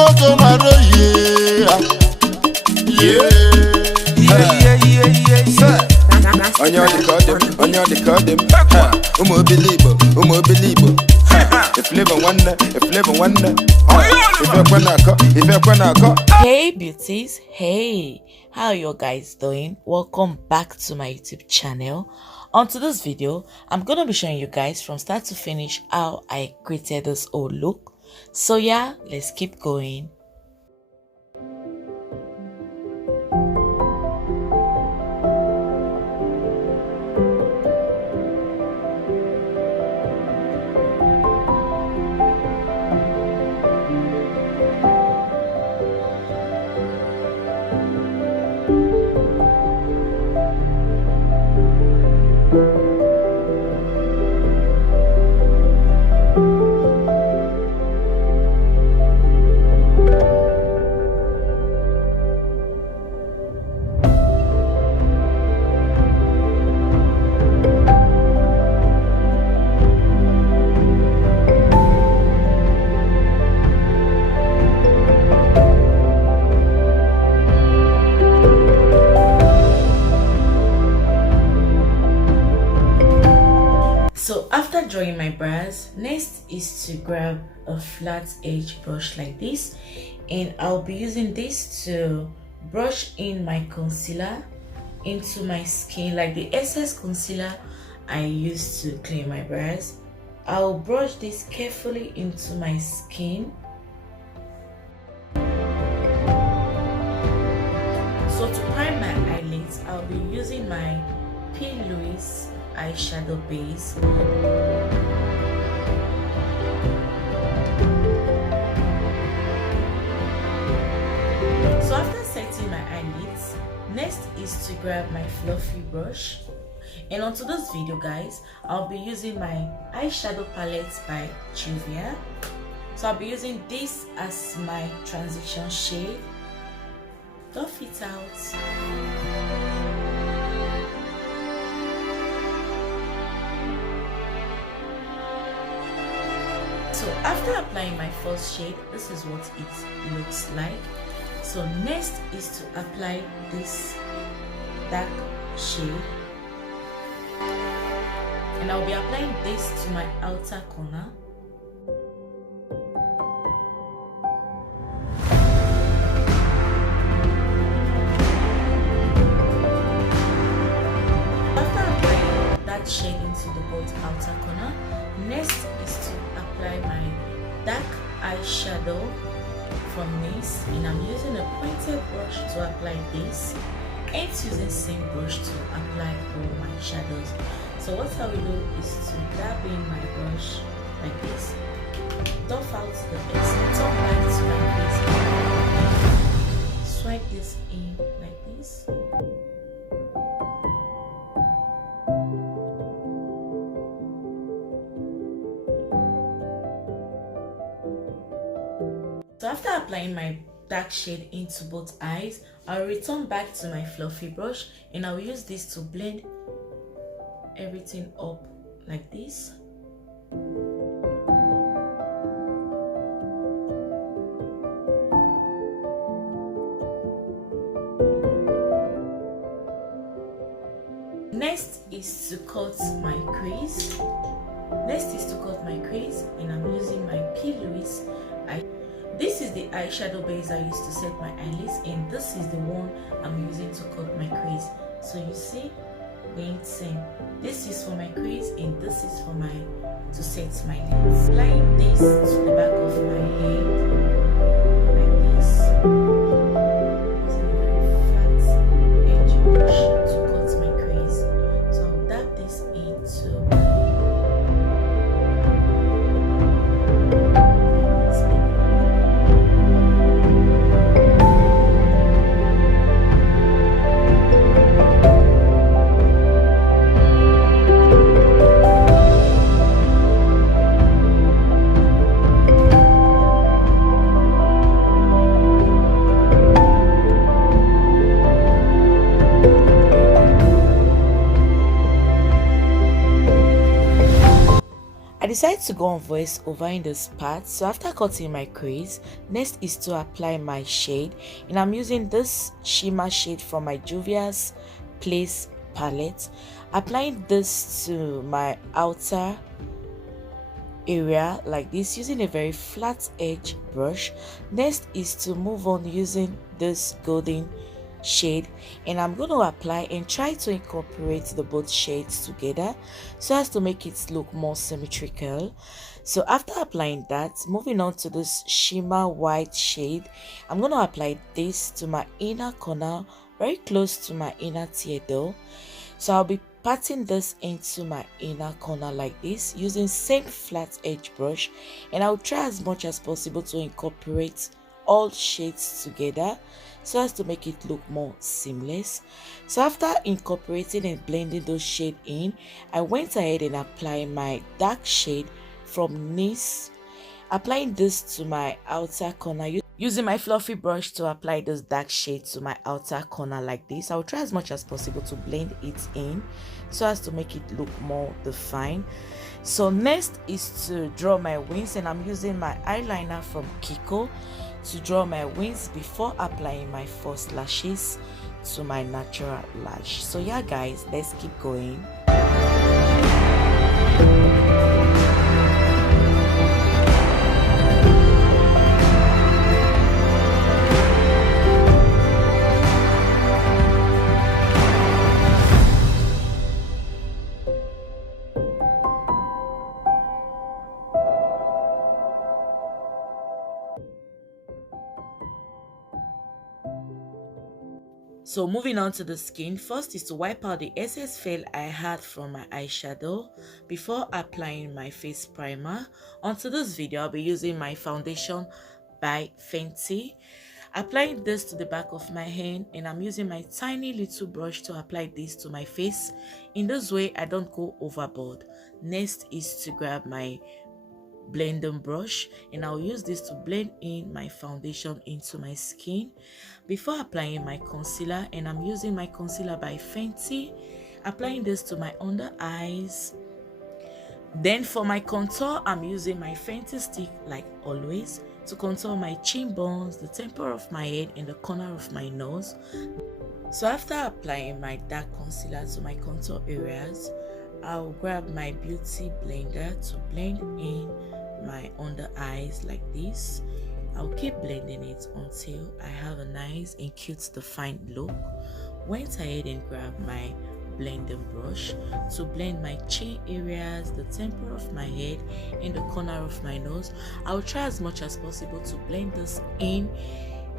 Chigogo Maro, yeah. On your card them. Believe. If live one. Hey beauties, hey, how are you guys doing? Welcome back to my YouTube channel. On today's video, I'm gonna be showing you guys from start to finish how I created this whole look. So yeah, let's keep going. So after drawing my brows, next is to grab a flat edge brush like this, and I'll be using this to brush in my concealer into my skin, like the excess concealer I used to clean my brows. I'll brush this carefully into my skin. So to prime my eyelids, I'll be using my P. Louise eyeshadow base. So after setting my eyelids, next is to grab my fluffy brush, and onto this video guys, I'll be using my eyeshadow palette by Juvia. So I'll be using this as my transition shade. Buff it out. So after applying my first shade, this is what it looks like. So next is to apply this dark shade, and I'll be applying this to my outer corner. After applying that shade into the both outer corner, next is to apply my dark eyeshadow from NYX, and I'm using a pointed brush to apply this, and using same brush to apply all my shadows. So what I will do is to dab in my brush like this, buff out the excess, turn back to my face, swipe this in like this. So after applying my dark shade into both eyes, I'll return back to my fluffy brush, and I'll use this to blend everything up like this. Next is to cut my crease. And I'm using my P. Louise. This is the eyeshadow base I used to set my eyelids, and this is the one I'm using to cut my crease. So you see, the same. This is for my crease, and this is for my to set my lids. Applying this to the back of my head like this. Using a very flat edge brush to cut my crease. So I'll dab this into decided to go on voice over in this part. So after cutting my crease, next is to apply my shade, and I'm using this shimmer shade from my Juvia's Place palette. Applying this to my outer area like this using a very flat edge brush. Next is to move on using this golden shade, and I'm going to apply and try to incorporate the both shades together so as to make it look more symmetrical. So after applying that, moving on to this shimmer white shade, I'm going to apply this to my inner corner, very close to my inner tear though. So I'll be patting this into my inner corner like this using same flat edge brush, and I'll try as much as possible to incorporate all shades together so as to make it look more seamless. So after incorporating and blending those shades in, I went ahead and applied my dark shade from Nice, applying this to my outer corner using my fluffy brush to apply this dark shade to my outer corner like this. I'll try as much as possible to blend it in so as to make it look more defined. So next is to draw my wings, and I'm using my eyeliner from Kiko to draw my wings before applying my false lashes to my natural lash. So yeah guys, let's keep going. So moving on to the skin, first is to wipe out the excess veil I had from my eyeshadow before applying my face primer. Onto this video, I'll be using my foundation by Fenty. Applying this to the back of my hand, and I'm using my tiny little brush to apply this to my face. In this way, I don't go overboard. Next is to grab my blending brush, and I'll use this to blend in my foundation into my skin before applying my concealer, and I'm using my concealer by Fenty, applying this to my under eyes. Then for my contour, I'm using my Fenty stick like always to contour my chin bones, the temple of my head, and the corner of my nose. So after applying my dark concealer to my contour areas, I'll grab my beauty blender to blend in my under eyes like this. I'll keep blending it until I have a nice and cute defined look. Went ahead and grabbed my blending brush to blend my chin areas, the temple of my head, and the corner of my nose. I'll try as much as possible to blend this in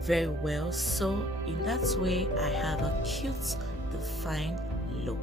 very well, so in that way I have a cute defined look.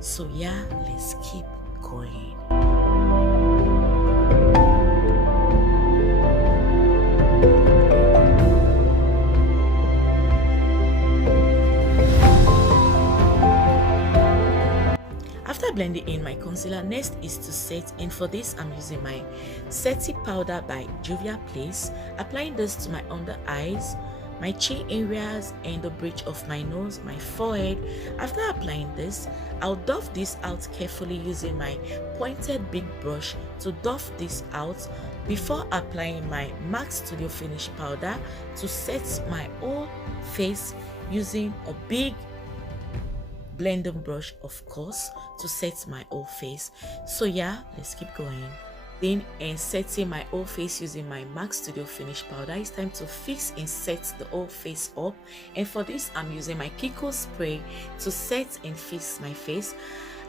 So yeah, let's keep going. After blending in my concealer, next is to set, and for this I'm using my setting powder by Juvia's Place, applying this to my under eyes, my chin areas, and the bridge of my nose, my forehead. After applying this, I'll doff this out carefully using my pointed big brush to doff this out before applying my MAC Studio Finish powder to set my whole face using a big blending brush, of course, to set my whole face. So yeah, let's keep going. Then, and setting my whole face using my MAC Studio Finish powder, it's time to fix and set the whole face up. And for this, I'm using my Kiko spray to set and fix my face.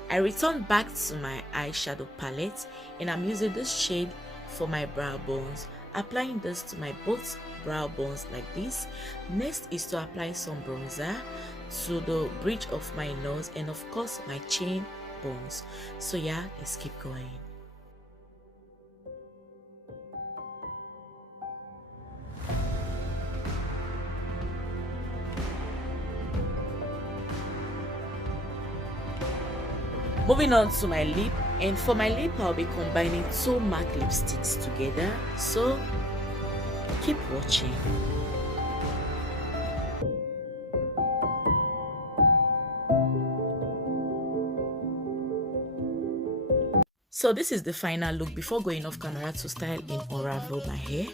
I return back to my eyeshadow palette, and I'm using this shade for my brow bones, applying this to my both brow bones like this. Next is to apply some bronzer to the bridge of my nose and of course my chin bones. So yeah, let's keep going. Moving on to my lip, and for my lip I'll be combining two MAC lipsticks together, so keep watching. So this is the final look before going off camera to style in unravel my hair.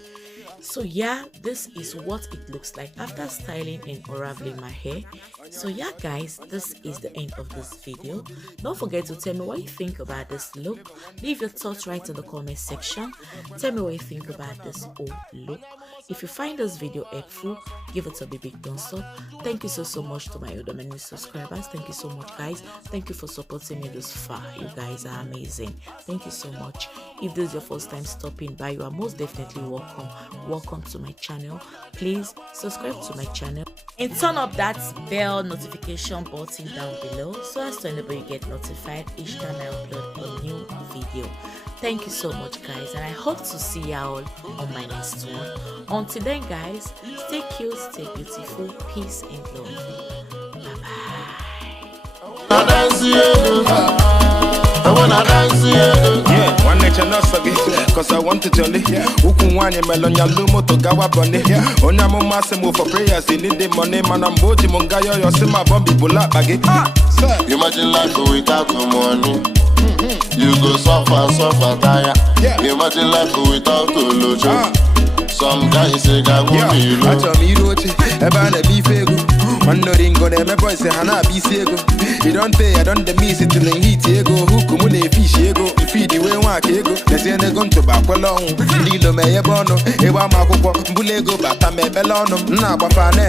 So yeah, this is what it looks like after styling and unraveling my hair. So yeah guys, this is the end of this video. Don't forget to tell me what you think about this look. Leave your thoughts right in the comment section. Tell me what you think about this whole look. If you find this video helpful, give it a big thumbs up. Thank you so much to my other many subscribers. Thank you so much guys. Thank you for supporting me this far. You guys are amazing. Thank you so much. If this is your first time stopping by, you are most definitely welcome to my channel. Please subscribe to my channel and turn up that bell notification button down below so as to enable you get notified each time I upload a new video. Thank you so much guys, and I hope to see y'all on my next one. Until then guys, stay cute, stay beautiful, peace and love. Bye bye. Yeah, one nature not forget, cause I want to jolly. Ukunwani melonya lumo to gawa bonne. Onyamo masemo for prayers, they need the money. Man, I'm boji mungayo, you see my bombi bula baggy. Imagine life without the money. You go suffer, tire. Imagine life without the lojo. Some guys say, God, I told me, Rochi, Ebana be fego. One no ringo, the boys say, Hana be sego. You don't pay, I don't miss it till the heat ego. Who come on a fish ego, feed the way one ego. Let's see, they're going to back along. Dilo me bono, Ewa Mako, Bulego, Batame Belono, Nabafane.